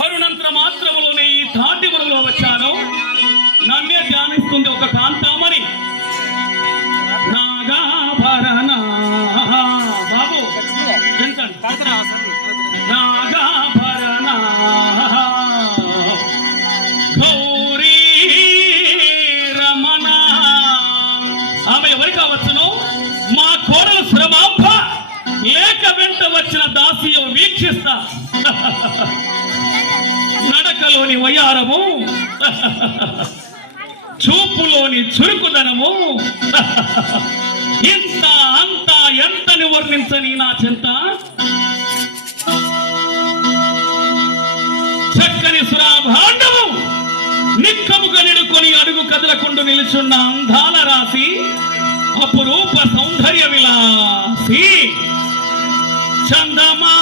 హరునంత్ర మాత్రములోనే ఈ తాటిమలలో వచ్చాను. నన్నే ధ్యానిస్తుంది ఒక కాంతామణి. నాగాభరణ బాబు నాగాభరణ గౌరీ రమణ. ఆమె ఎవరు కావచ్చును? మా కోడలు శ్రమాంబ, లేక వెంట వచ్చిన దాసియో వీక్షిస్తా. నడకలోని వయ్యారము, చూపులోని చురుకుదనము, ఇంత అంత ఎంతని వర్ణించని నా చింత. చక్కని సురాభాండము నిక్కముగా నిడుకొని అడుగు కదలకుండా నిలుచున్న అందాల రాశి, అపురూప సౌందర్య విలాసి చందమా